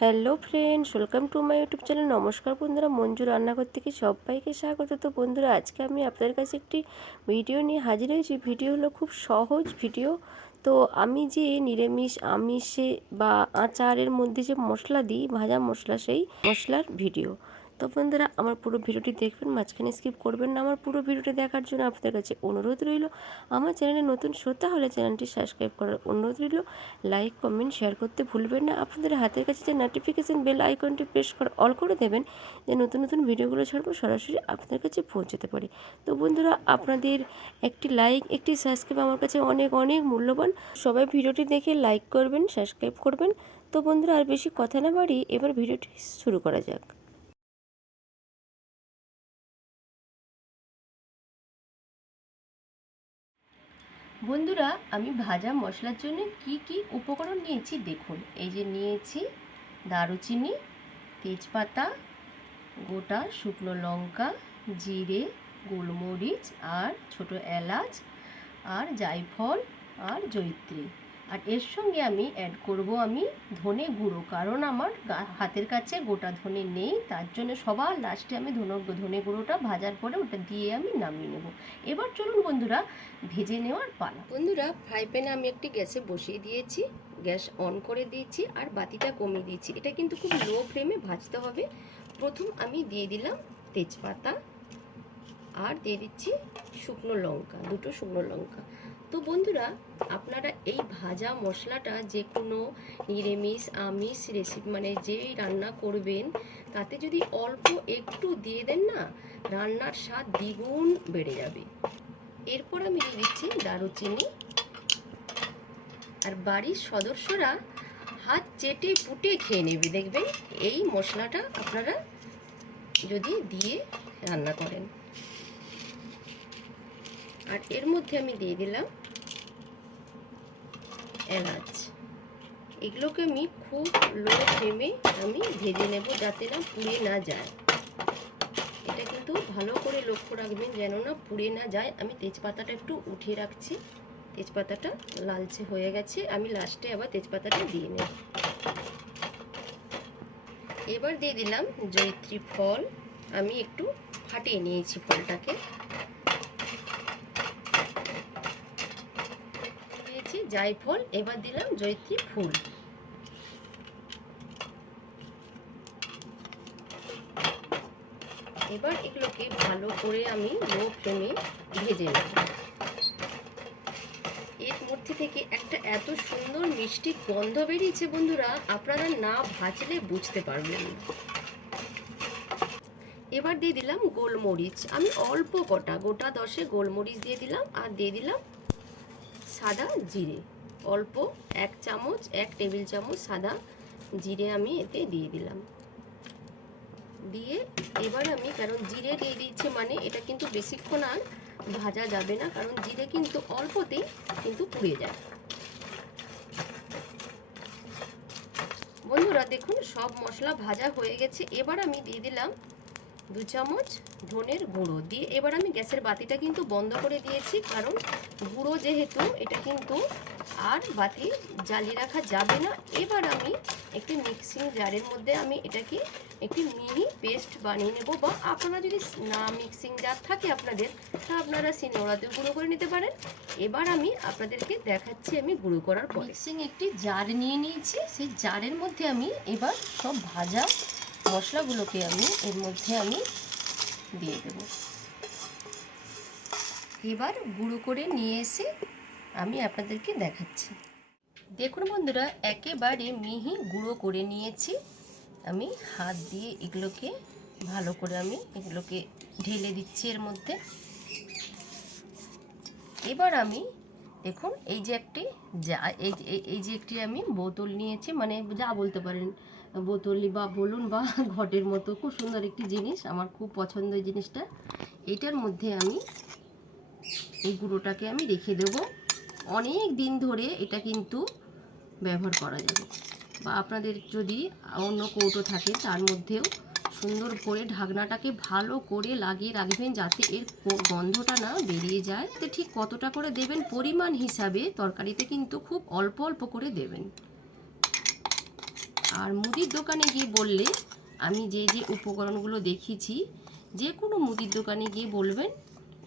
Hello friends, welcome to my YouTube channel. নমস্কার বন্ধুরা, মঞ্জু রান্নাঘর থেকে সবাইকে স্বাগত। তো বন্ধুরা, আজকে আমি আপনাদের কাছে একটি ভিডিও নিয়ে হাজির হয়েছি। ভিডিও হলো খুব সহজ ভিডিও। তো আমি যে নিরামিষ আমিষে বা আচারের মধ্যে যে মশলা দিই, ভাজা মশলা, সেই মশলার ভিডিও। তো বন্ধুরা, আমার পুরো ভিডিওটি দেখবেন, মাঝখানে স্কিপ করবেন না। আমার পুরো ভিডিওটি দেখার জন্য আপনাদের কাছে অনুরোধ রইল। আমার চ্যানেলে নতুন শ্রোতা হলে চ্যানেলটি সাবস্ক্রাইব করার অনুরোধ রইল। লাইক কমেন্ট শেয়ার করতে ভুলবেন না। আপনাদের হাতের কাছে যে নোটিফিকেশান বেল আইকনটি প্রেস করে অল করে দেবেন, যে নতুন নতুন ভিডিওগুলো ছাড়বো সরাসরি আপনাদের কাছে পৌঁছতে পারে। তো বন্ধুরা, আপনাদের একটি লাইক, একটি সাবস্ক্রাইব আমার কাছে অনেক অনেক মূল্যবান। সবাই ভিডিওটি দেখে লাইক করবেন, সাবস্ক্রাইব করবেন। তো বন্ধুরা, আর বেশি কথা না বাড়িয়ে এবার ভিডিওটি শুরু করা যাক। বন্ধুরা, আমি ভাজা মশলার জন্য কি কি উপকরণ নিয়েছি দেখুন। এই যে নিয়েছি দারুচিনি, তেজপাতা, গোটা শুকনো লঙ্কা, জিরে, গোলমরিচ আর ছোট এলাচ আর জায়ফল আর জয়িত্রী। আর এর সঙ্গে আমি অ্যাড করব ধনে গুঁড়ো, কারণ আমার হাতের কাছে গোটা ধনে নেই, তার জন্য সবার লাস্টে আমি ধনে গুঁড়োটা ভাজার পরে ওটা দিয়ে আমি নামিয়ে নেব। এবার চলুন বন্ধুরা, ভেজে নেওয়ার পালা। বন্ধুরা, ফ্রাই প্যানে আমি একটি গ্যাসে বসিয়ে দিয়েছি, গ্যাস অন করে দিয়েছি আর বাতিটা কমিয়ে দিয়েছি। এটা কিন্তু খুব লো ফ্লেমে ভাজতে হবে। প্রথম আমি দিয়ে দিলাম তেজপাতা আর দিয়ে দিচ্ছি শুকনো লঙ্কা, দুটো শুকনো লঙ্কা। তো বন্ধুরা, আপনারা এই ভাজা মশলাটা যে কোনো নিরামিষ আমিষ রেসিপি মানে যেই রান্না করবেন, তাতে যদি অল্প একটু দিয়ে দেন না, রান্নার স্বাদ দ্বিগুণ বেড়ে যাবে। এরপর আমি দিয়ে দিচ্ছি দারুচিনি। আর বাড়ির সদস্যরা হাত চেটে পুটে খেয়ে নেবে, দেখবেন এই মশলাটা আপনারা যদি দিয়ে রান্না করেন। আর এর মধ্যে আমি দিয়ে দিলাম এলাচ। এগুলোকে আমি খুব লো ফ্লেমে আমি ভেজে নেব, যাতে না পুড়ে না যায়। এটা কিন্তু ভালো করে লক্ষ্য রাখবেন যেন না পুড়ে না যায়। আমি তেজপাতাটা একটু উঠিয়ে রাখছি। তেজপাতাটা লালচে হয়ে গেছে, আমি লাস্টে আবার তেজপাতাটা দিয়ে নেব। এবার দিয়ে দিলাম জয়িত্রী ফল। আমি একটু ফাটিয়ে নিয়েছি ফলটাকে। দিয়েছি জায়ফল, এবার দিলাম জয়িত্রী ফুল। এবার এগুলোকে ভালো করে আমি লো ফ্লেমে ভেজে নেব। এর মধ্যে থেকে একটা এত সুন্দর মিষ্টি গন্ধ বেরিয়েছে বন্ধুরা, আপনারা না ভাজলে বুঝতে পারবেন না। এবার দিয়ে দিলাম গোলমরিচ। আমি অল্প গোটা 10 গোলমরিচ দিয়ে দিলাম। আর দিয়ে দিলাম সাদা জিরে, অল্প 1 টেবিল চামচ সাদা জিরে আমি এতে দিয়ে দিলাম। দিয়ে এবার আমি, কারণ জিরে দিয়ে দিচ্ছি মানে এটা কিন্তু বেশিক্ষণ আর ভাজা যাবে না, কারণ জিরে কিন্তু অল্পতেই কিন্তু পুড়ে যায়। বন্ধুরা দেখুন, সব মশলা ভাজা হয়ে গেছে। এবার আমি দিয়ে দিলাম 2 চামচ ধনের গুঁড়ো। দিয়ে এবার আমি গ্যাসের বাতিটা কিন্তু বন্ধ করে দিয়েছি, কারণ গুঁড়ো যেহেতু, এটা কিন্তু আর বাতি জ্বালিয়ে রাখা যাবে না। এবার আমি একটি মিক্সিং জারের মধ্যে আমি এটাকে একটি মিনি পেস্ট বানিয়ে নেব, বা আপনারা যদি না মিক্সিং জার থাকে আপনাদের, তা আপনারা শিলনোড়াতেও গুঁড়ো করে নিতে পারেন। এবার আমি আপনাদেরকে দেখাচ্ছি আমি গুঁড়ো করার পর। মিক্সিং একটি জার নিয়ে নিয়েছি, সেই জারের মধ্যে আমি এবার সব ভাজা মশলাগুলোকে আমি এর মধ্যে আমি দিয়ে দেব। এবার গুঁড়ো করে নিয়ে এসে আমি আপনাদেরকে দেখাচ্ছি। দেখুন বন্ধুরা, একেবারে মিহি গুঁড়ো করে নিয়েছি। আমি হাত দিয়ে এগুলোকে ভালো করে আমি এগুলোকে ঢেলে দিচ্ছি এর মধ্যে। এবার আমি দেখুন, এই যে একটি আমি বোতল নিয়েছি, মানে যা বলতে পারেন, বোতলই বা বলুন বা ঘটের মতো, খুব সুন্দর একটি জিনিস, আমার খুব পছন্দ এই জিনিসটা। এটার মধ্যে আমি এই গুঁড়োটাকে আমি রেখে দেব। অনেক দিন ধরে এটা কিন্তু ব্যবহার করা যাবে। বা আপনাদের যদি অন্য কৌটো থাকে, তার মধ্যেও সুন্দর করে ঢাকনাটাকে ভালো করে লাগিয়ে রাখবেন, যাতে এর গন্ধটা না বেরিয়ে যায়। তো ঠিক কতটা করে দেবেন পরিমাণ হিসাবে, তরকারিতে কিন্তু খুব অল্প অল্প করে দেবেন। আর মুদির দোকানে গিয়ে বললে আমি যে যে উপকরণগুলো দেখিয়েছি যে কোনো মুদির দোকানে গিয়ে বলবেন,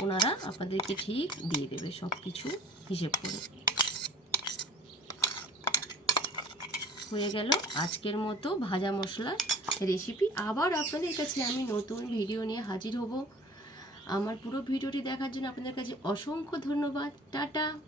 ওনারা আপনাদেরকে ঠিক দিয়ে দেবে সব কিছু হিসেব করে। হয়ে গেল আজকের মতো ভাজা মশলার রেসিপি। আবার আপনাদের কাছে আমি নতুন ভিডিও নিয়ে হাজির হব। আমার পুরো ভিডিওটি দেখার জন্য আপনাদের কাছে অসংখ্য ধন্যবাদ। টাটা।